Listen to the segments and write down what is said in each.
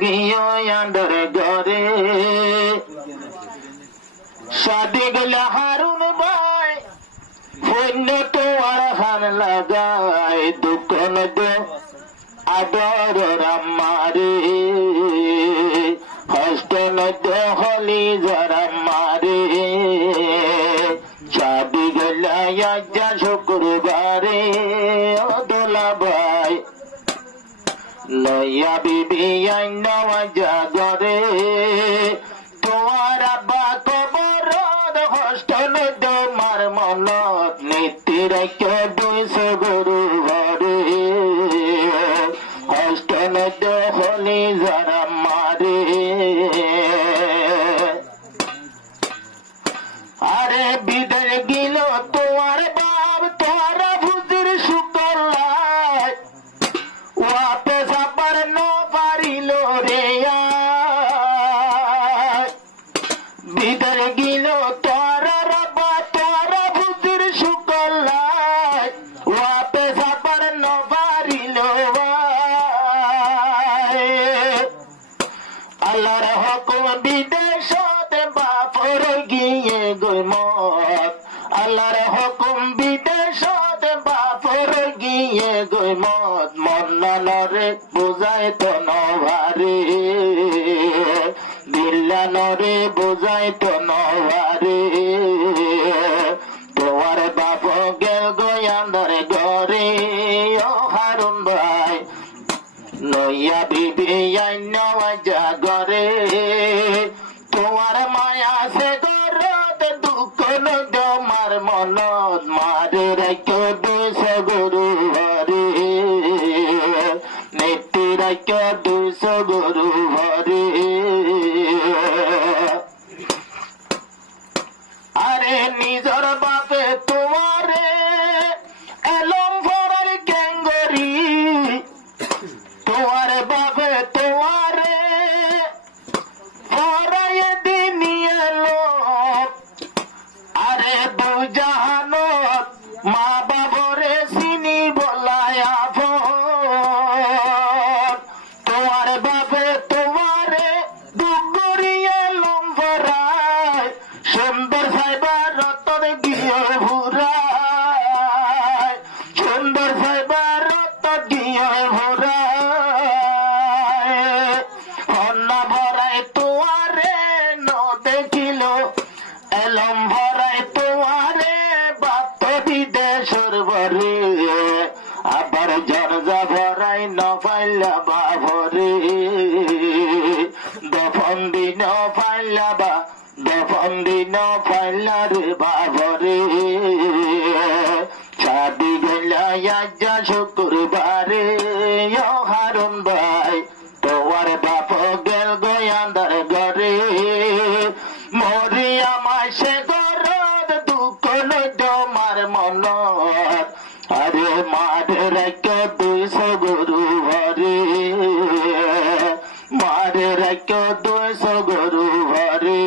গিয়ে আন্ডার ঘরে সাদি গেলে হারুন ভাই ফন্য তো আর হান লাগায় দোকান দে আদর রামারে হস্তেন দে হলি জরামারে সাদি গেলে আজ্জা শুক্রবারে ও দোলা ভাই লইয়া বিবি আইনাওয়া জাগরে তোমার আব্বা কবর হস্টন তোমার মনত নীতি রেখে দুইশ গরু ঘরে হস্টন হলি যারা মারে আরে বিদের গিল তোমার বাপ তোমারা ভুজির শুকলায় ওয়াপে সাপার নো পারিল রে বিদের গিল তোরা রবা তোরা ভুজির শুকলায় ওয়াপে সাপার নো পারিল আল্লাহর হুকুম বিদেশতে বাপর গিয়ে গৈমত আল্লাহর হুকুম বিদেশতে বাপর গিয়ে গৈমত মন্নানরে বুঝাই তো নভারে দিল্লানরে বুঝাই তো নভারে তোমার বাপ গেল গোয়ান্দরে ঘরে ও হারুন ভাই লইয়া বিবি আইনাওয়া জাগরে তোমার মায়া সে গরত দুঃখ তোমার মনত মারে রাখো দুইশ গরু হরে নীতি রাখো দুইশ গরু হরে আরে নিজর বাপে তোমারে এলম ভরার গ্যাঙ্গরি তোমার বাপে তোমারে ভরায় দিন এলো আরে দুজাহানত মা বাবরে চিনি বলায়া তোমার বাপে তোমারে দুগরিয়ে লম্বরায় সুন্দর সাইবার রতন গিয়ে ভুরায় সুন্দর সাইবার রতন গিয়ে ভুরায় অন্না ভরায় তোমারে ন দেখিল এলম ভরায় তোমারে বাপ বিদেশর ভরে আবার জরজা ভরাই ন পাইলা বাভরে দফন দিন পাইলা বা দফন দিন পাইলা রে বাভরে সাদি গেলা আজ্জা শুক্রবারে ও হারুন ভাই তোমার বাপ গেল গোয়ান্দার ঘরে মরি আমার সে গরদ দুঃখ তোমার মনত আরে মাঠে রেখে দুইশ গরু হরে মাঠে রেখে দুইশ গরু হরে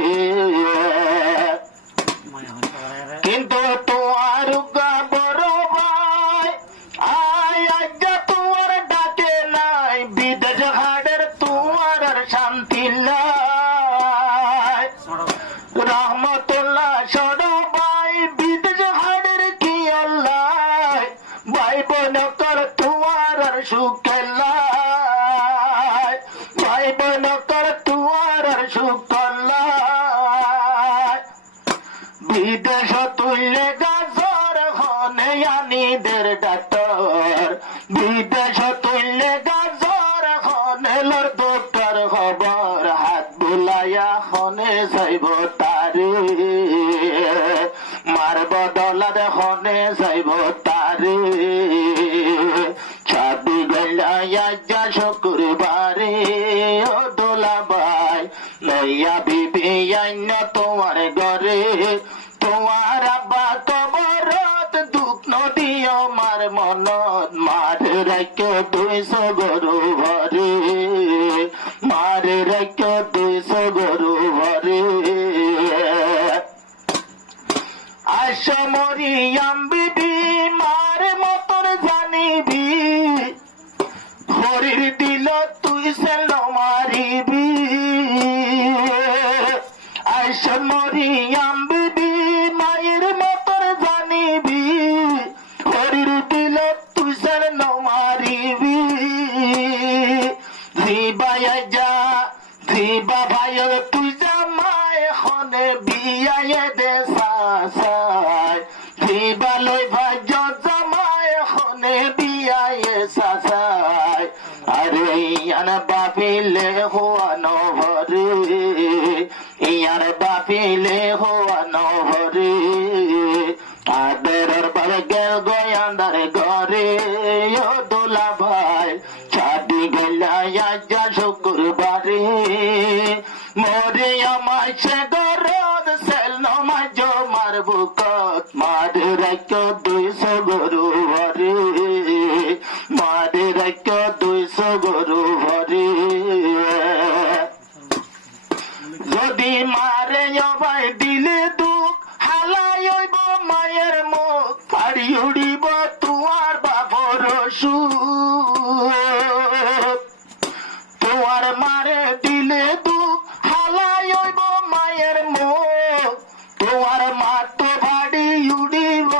কিন্তু তোমার বড় ভাই আয় আজ্ঞা তোমার ডাকে নাই বিদেশ হাটের তোমার শান্তি নাই রহমতুল্লাহ সরু ভাই বিদেশ হাটের কি আল্লাহ ভাই বোন কর তোমার সুখেল্লাহ ভাই বোন কর তোমার সুখল্লাহ বিদেশ তুললে গাজর হনে আনিদের ডাক্তার বিদেশ তুললে গাজর হনে লর দোটার খবর হাত বুলাইয়া হনে যাইব তারে মার বদলার হনে যাইব তারে ছাবি গেলা আজ্জা শুক্রবারে ও দোলা ভাই লইয়া বিবি আইন তোমার ঘরে তোমার আব্বা কবরত দুঃখ নদিও মার মনত মার রাখো দুইশ গরু ভরে মার রাখো দুইশ গরু ভরে আসমরিয়াম বিবি মার মতর জানিবি হরির দিল তুই সেল মারিবি আইসন মরিয়াম বিবি মায়ের মতন জানিবি হরির দিল তুই সেল মারিবি জিবাই যা জিবা ভাই তুই যা মায় হনে বিয়ায় দে সাসায় জিবা লই ভাই জামায় হনে বিয়ায় সাসায় আরে ইয়ান বাপিলে হওয়া নহরে ইয়ার বাপিলে হওয়া নহরে আদরের বারে গেল গয়ান্দার ঘরে ও দোলা ভাই ছাড়ি গেলা যা শুক্রবারে মরে আমায় সে গরদ সেল নমাজ মার বুকত মারে রাখ 200 গরু ভরে মারে রাখ 200 গরু ভরে যদি মারে ভাই দিলে দুঃখ হালাই হইব মায়ের মুখ ফাড়ি উড়িব তোমার বাবর সুখ তোমার মারে দিলে দুঃখ হালাই হইব মায়ের মুখ তোমার মা তো ফাড়ি উড়িব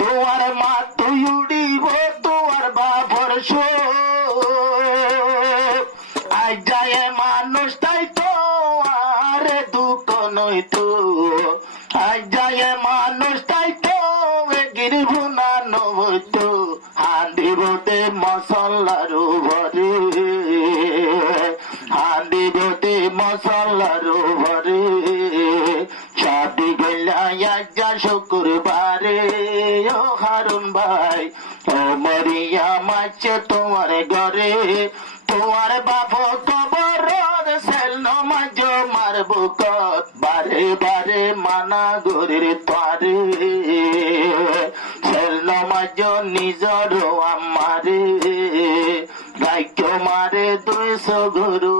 তোমার মা তো উড়িব তোমার বাবর সুখ আজ যায় মানুষ তাই তো আরে দুঃখ নইতো আজ যায় মানুষ তাই তো গিরবু না নবইতো হান্দি বোতে মশলারু ভরে হান্দি বোতে মশলারু ভরে ছাড়ি গেলা যা শুক্রবারে ও হারুন ভাই ও মরিয়া মাছে তোমার ঘরে তোমার বাপ কবর সেল নমাজ মার বুকত বারে বারে মানা গরির তারে সেল নমাজ নিজর আমারে রাইক্য মারে 200 গরু